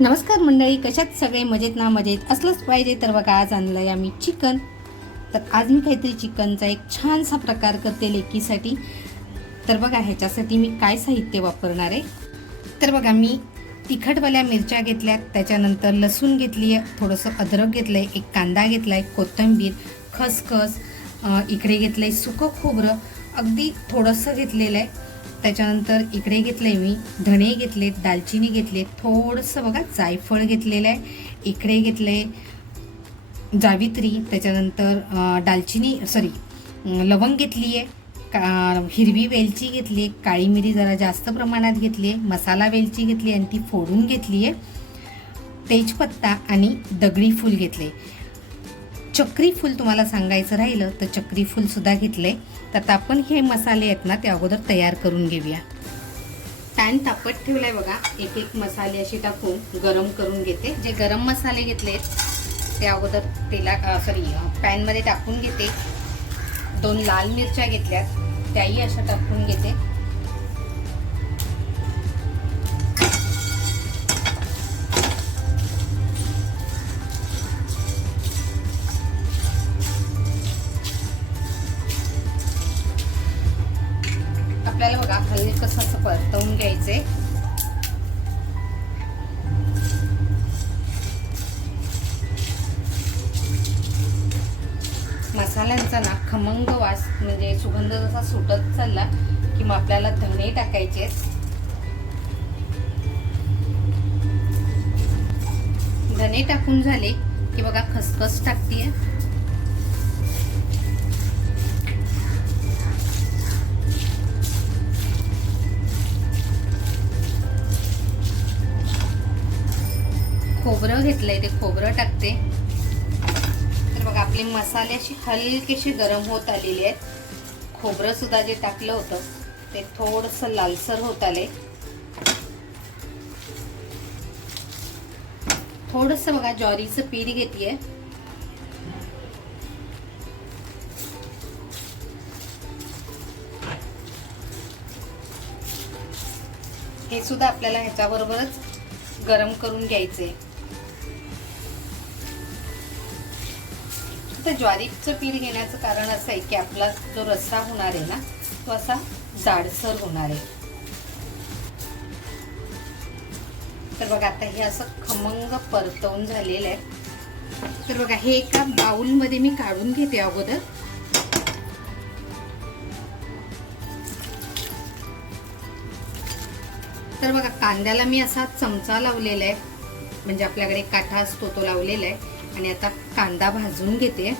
नमस्कार मंडळी कशात सगळे मजेत ना मजेत? असलंच पाहिजे तर बघा आज आणलं आहे आम्ही चिकन. तर आज मी काहीतरी चिकनचा एक छानसा प्रकार करते लेकीसाठी. तर बघा ह्याच्यासाठी मी काय साहित्य वापरणार आहे? तर बघा मी तिखटवाल्या मिरच्या घेतल्यात त्याच्यानंतर लसूण घेतली आहे थोडंसं अद्रक घेतलं आहे एक कांदा घेतला आहे कोथिंबीर खसखस इकडे घेतलं आहे सुकं खोबरं अगदी थोडंसं घेतलेलं आहे. त्याच्यानंतर इकडे घेतलं आहे मी धणे घेतलेत दालचिनी घेतले थोडंसं बघा जायफळ घेतलेलं आहे. इकडे घेतलं आहे जावित्री त्याच्यानंतर दालचिनी सॉरी लवंग घेतली आहे का हिरवी वेलची घेतली आहे काळी मिरी जरा जास्त प्रमाणात घेतली आहे मसाला वेलची घेतली आणि ती फोडून घेतली आहे तेजपत्ता आणि दगडी फूल घेतले. चक्री फूल तुम्हाला सांगायचं राहिलं तर चक्री फूल सुद्धा घेतले. तर आता आपण हे मसाले आहेत ना ते अगोदर तयार करून घेऊया. पॅन तापत ठेवलाय बघा. एक एक मसाले असे टाकून गरम करून घेते. जे गरम मसाले घेतलेत ते अगोदर तेला सॉरी पॅनमध्ये टाकून घेते. दोन लाल मिरच्या घेतल्यात. त्याही अशा टाकून घेते. चणे टाकून झाले की बघा खसखस टाकतीये. खोबरं घेतलंय ते खोबरं टाकते. तर बघा आपले मसाले अशी हलकेशी गरम होत आलेले आहेत. खोबरं सुद्धा जे टाकलं होतं ते थोडंसं लालसर होत आले थोडस बघा ज्वारीचं पीठ घेतेय. हे सुद्धा आपल्याला ह्याच्याबरोबरच गरम करून घ्यायचे तर ज्वारीचं पीठ घेण्याचं कारण असं आहे की आपला जो रस्सा होणार आहे ना तो असा जाडसर होणार आहे. तर बघा आता हे असं खमंग परतवून झालेलं आहे. तर बघा हे एका बाउलमध्ये मी काढून घेते अगोदर. तर बघा कांद्याला मी असा चमचा लावलेला आहे. म्हणजे आपल्याकडे काठा असतो तो लावलेला आहे. आणि आता कांदा भाजून घेते.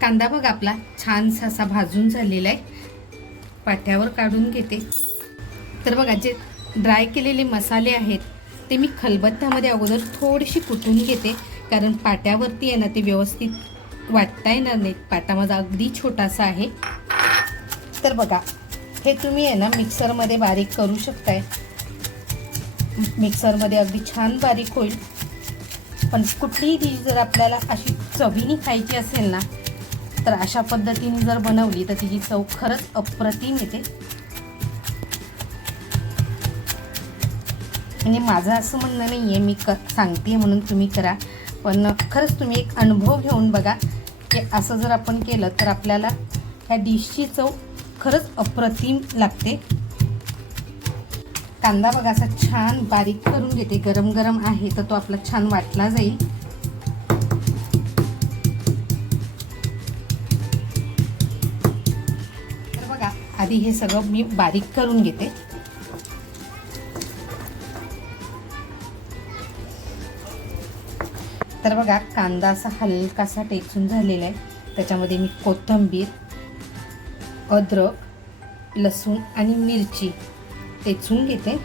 कांदा बघ आपला छान असा भाजून झालेला आहे. पाट्यावर काढून घेते. तर बघा जे ड्राय केलेले मसाले आहेत ते मी खलबत्त्यामध्ये अगोदर थोडीशी कुटून घेते. कारण पाट्यावरती आहे ना ते व्यवस्थित वाटता येणार नाहीत. पाटा माझा अगदी छोटासा आहे. तर बघा हे तुम्ही आहे ना मिक्सरमध्ये बारीक करू शकताय. मिक्सरमध्ये अगदी छान बारीक होईल. पण कुठलीही डिश जर आपल्याला अशी चवीने खायची असेल ना तर अशा पद्धतीने जर बनवली तर तिची चव खरंच अप्रतिम येते. म्हणजे माझं असं म्हणणं नाही आहे मी क सांगते म्हणून तुम्ही करा. पण खरंच तुम्ही एक अनुभव घेऊन बघा की असं जर आपण केलं तर आपल्याला ह्या डिशची चव खरंच अप्रतिम लागते. कांदा बघा असा छान बारीक करून घेते गरम गरम आहे तर तो आपला छान वाटला जाईल. आधी हे सगळं मी बारीक करून घेते. तर बघा कांदा असा हलकासा टेचून झालेला आहे. त्याच्यामध्ये मी कोथिंबीर अद्रक लसूण आणि मिरची टेचून घेते.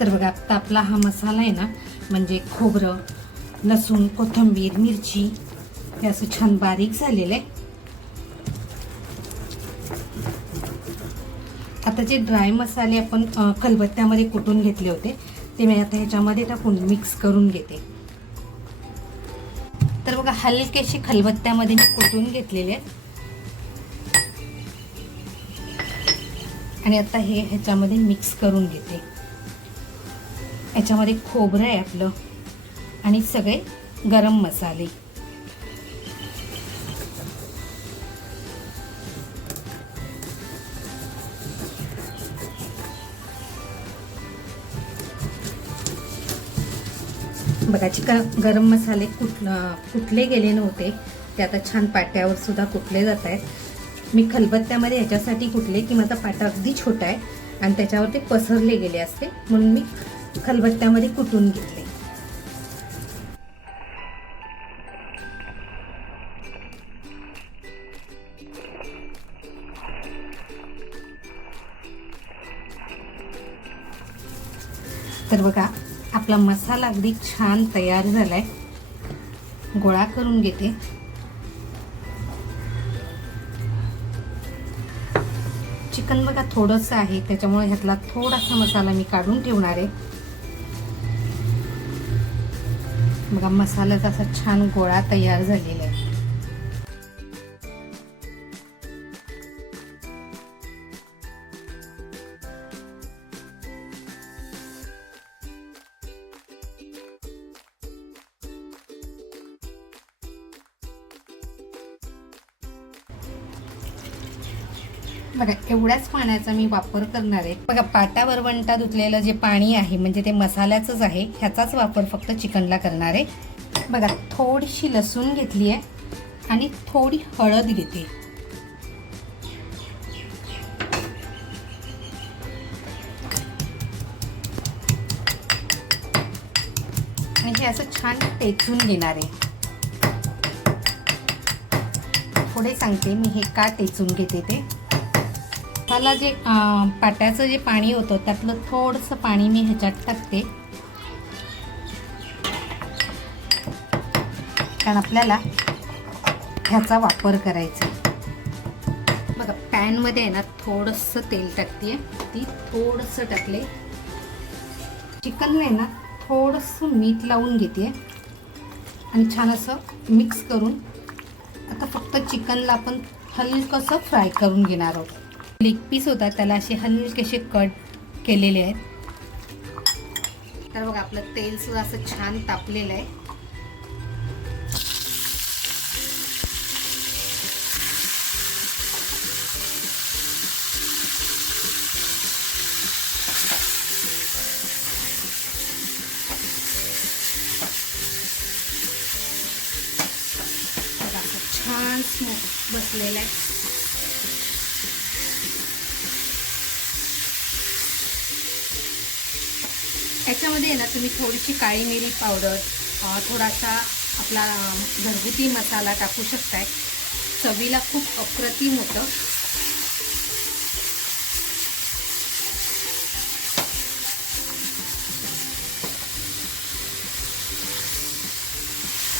तर बघा आत्ता आपला हा मसाला आहे ना म्हणजे खोबरं लसूण कोथिंबीर मिरची हे असं छान बारीक झालेलं आहे. आता जे ड्राय मसाले आपण खलबत्त्यामध्ये कुटून घेतले होते ते मी आता ह्याच्यामध्ये टाकून मिक्स करून घेते. तर बघा हलकेशी खलबत्त्यामध्ये मी कुटून घेतलेले आहेत. आणि आता हे ह्याच्यामध्ये मिक्स करून घेते. याच्यामध्ये खोबरं आहे आपलं आणि सगळे गरम मसाले. बघा चिकन गरम मसाले कुट कुटले गेले नव्हते. ते आता छान पाट्यावर सुद्धा कुटले जात आहेत. मी खलबत्त्यामध्ये ह्याच्यासाठी कुटले की माझा पाटा अगदी छोटा आहे आणि त्याच्यावर ते पसरले गेले असते. म्हणून मी खलबत्त्यामध्ये कुटून घेतले. तर बघा आपला मसाला अगदी छान तयार झालाय. गोळा करून घेते. चिकन बघा थोडंसं आहे त्याच्यामुळे ह्यातला थोडासा मसाला मी काढून ठेवणार आहे. बघा मसाल्याचा असा छान गोळा तयार झालेला आहे. एवढ्याच पाण्याचा मी वापर करणार आहे. बघा पाटा वरवंटा धुतलेलं जे पाणी आहे म्हणजे ते मसाल्याचंच आहे ह्याचाच वापर फक्त चिकनला करणार आहे. बघा थोडीशी लसूण घेतली आहे आणि थोडी हळद घेते. आणि हे असं छान टेचून घेणार आहे. पुढे सांगते मी हे का टेचून घेते ते. मला जे पाट्याचं जे पाणी होतं त्यातलं थोडंसं पाणी मी ह्याच्यात टाकते. कारण आपल्याला ह्याचा वापर करायचा बघा पॅनमध्ये आहे ना थोडंसं तेल टाकते ती थोडंसं टाकले. चिकनला आहे ना थोडंसं मीठ लावून घेते आणि छान असं मिक्स करून आता फक्त चिकनला आपण हलकंसं फ्राय करून घेणार आहोत. लेग पीस होता त्याला असे हलकेसे कट केलेले आहेत. तर बघा आपलं तेल सुद्धा असं छान तापलेलं आहे. छान स्मोक बसलेला आहे. याच्यामध्ये ना तुम्ही थोडीशी काळी मिरी पावडर थोडासा आपला घरगुती मसाला टाकू शकताय. चवीला खूप अप्रतिम होतं.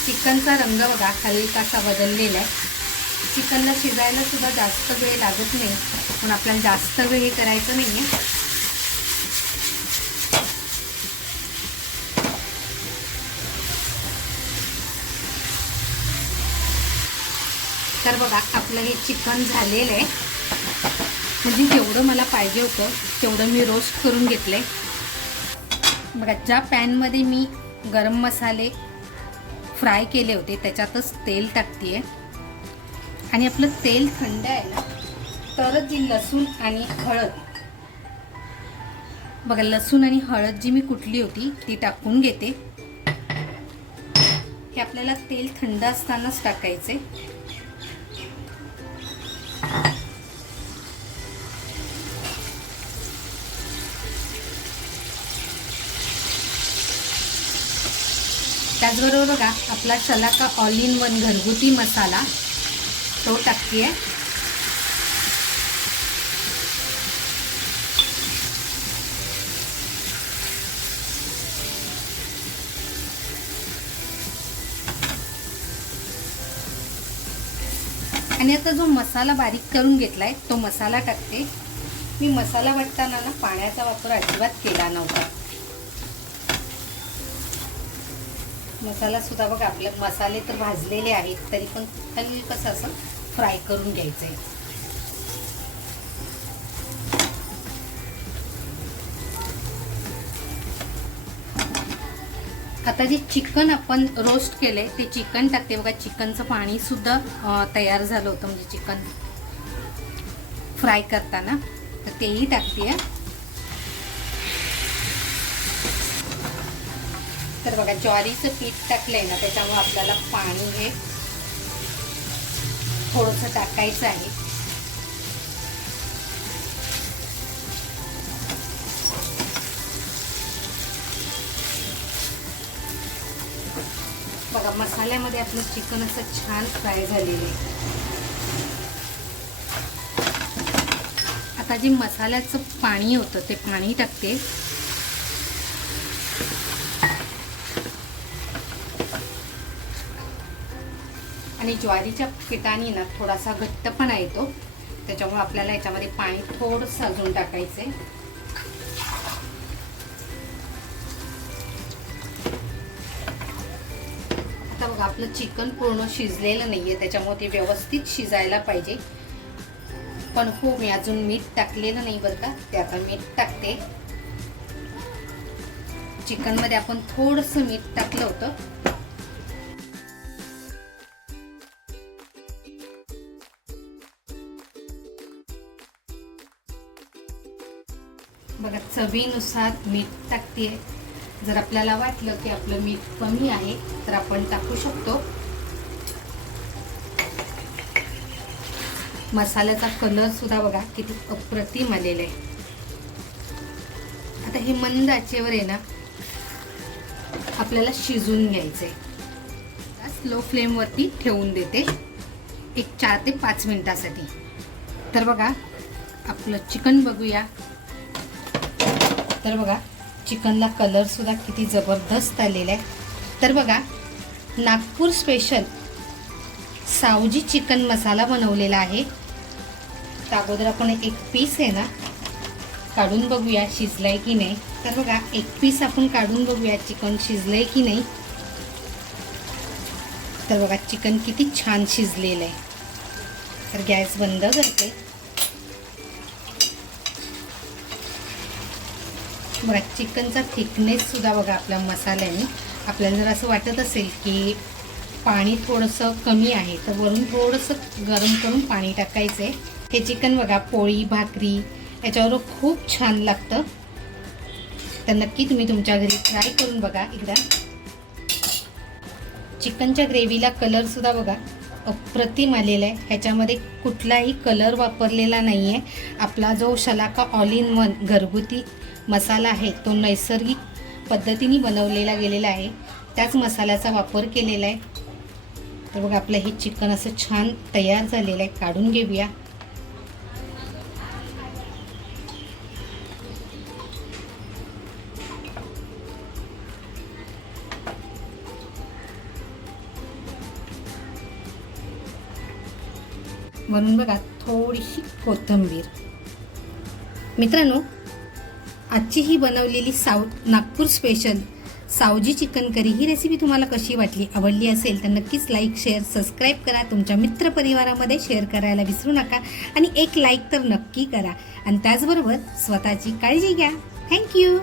चिकनचा रंग बघा हलकासा बदललेला आहे. चिकनला शिजायला सुद्धा जास्त वेळ लागत नाही. पण आपल्याला जास्त वेळ हे करायचं नाही आहे तर बघा आपलं हे चिकन झालेलं आहे. म्हणजे जेवढं मला पाहिजे होतं तेवढं मी रोस्ट करून घेतलं आहे बघा ज्या पॅनमध्ये मी गरम मसाले फ्राय केले होते त्याच्यातच तेल टाकते आणि आपलं तेल थंड आहे ना तरच जी लसूण आणि हळद. बघा लसूण आणि हळद जी मी कुटली होती ती टाकून घेते. हे आपल्याला तेल थंड असतानाच टाकायचे त्याचबरोबर बघा आपला शलाका ऑल इन वन घरगुती मसाला. तो टाकते आहे आणि आता जो मसाला बारीक करून घेतलाय तो मसाला टाकते. मी मसाला वाटताना ना पाण्याचा वापर अजिबात केला नव्हता. मसाला सुद्धा बघा आपले मसाले तर भाजलेले आहेत तरी पण हलकंसं असं फ्राय करून घ्यायचं आहे आता जे चिकन आपण रोस्ट केले ते चिकन टाकते. बघा चिकनचं पाणी सुद्धा तयार झालं होतं म्हणजे चिकन फ्राय करताना. तर तेही टाकते. आहे तर बघा ज्वारीचं पीठ टाकलंय ना त्याच्यामुळे आपल्याला पाणी हे थोडंसं टाकायचं आहे. बघा मसाल्यामध्ये आपलं चिकन असं छान फ्राय झालेलं आहे. आता जे मसाल्याचं पाणी होतं ते पाणी टाकते. आणि ज्वारीच्या पिठाने ना थोडासा घट्टपणा येतो. त्याच्यामुळे आपल्याला याच्यामध्ये पाणी थोडंसं अजून टाकायचं आहे आता बघा आपलं चिकन पूर्ण शिजलेलं नाही आहे त्याच्यामुळे ते व्यवस्थित शिजायला पाहिजे. पण हो मी अजून मीठ टाकलेलं नाही बरं का ते आता मीठ टाकते. चिकनमध्ये आपण थोडंसं मीठ टाकलं होतं. चवीनुसार मीठ टाकते जर आपल्याला वाटलं की आपलं मीठ कमी आहे तर आपण टाकू शकतो. मसाल्याचा कलर सुद्धा बघा किती अप्रतिम आलेला आहे आता हे मंद आचेवर आहे ना आपल्याला शिजून घ्यायचंय. स्लो फ्लेमवरती ठेवून देते एक चार ते पाच मिनिटासाठी. तर बघा आपलं चिकन बघूया. तर बघा चिकनला कलरसुद्धा किती जबरदस्त आलेला आहे. तर बघा नागपूर स्पेशल सावजी चिकन मसाला बनवलेला आहे. तर अगोदर आपण एक पीस आहे ना काढून बघूया शिजलाय की नाही. तर बघा एक पीस आपण काढून बघूया चिकन शिजलंय की नाही. तर बघा चिकन किती छान शिजलेलं आहे. तर गॅस बंद करते. बघा चिकनचा थिकनेससुद्धा बघा आपल्या मसाल्याने. आपल्याला जर असं वाटत असेल की पाणी थोडंसं कमी आहे तर वरून थोडंसं गरम करून पाणी टाकायचं आहे हे चिकन बघा पोळी भाकरी याच्यावर खूप छान लागतं. तर नक्की तुम्ही तुमच्या घरी ट्राय करून बघा एकदा. चिकनच्या ग्रेव्हीला कलरसुद्धा बघा अप्रतिम आलेला आहे. ह्याच्यामध्ये कुठलाही कलर वापरलेला नाही आहे आपला जो शलाका ऑल इन वन घरगुती मसाला आहे तो नैसर्गिक पद्धतीने बनवलेला गेलेला आहे. त्याच मसाल्याचा वापर केलेला आहे. तर बघा आपलं हे चिकन असं छान तयार झालेलं आहे. काढून घेऊया. म्हणून बघा थोडीशी कोथिंबीर. मित्रांनो आजची ही बनवलेली साऊ Nagpur special Saoji chicken curry ही रेसिपी तुम्हाला कशी वाटली आवडली असेल तर नक्कीच लाईक शेअर सबस्क्राईब करा. तुमच्या मित्रपरिवारामध्ये शेअर करायला विसरू नका आणि एक लाईक तर नक्की करा. आणि त्याचबरोबर स्वतःची काळजी घ्या. थँक्यू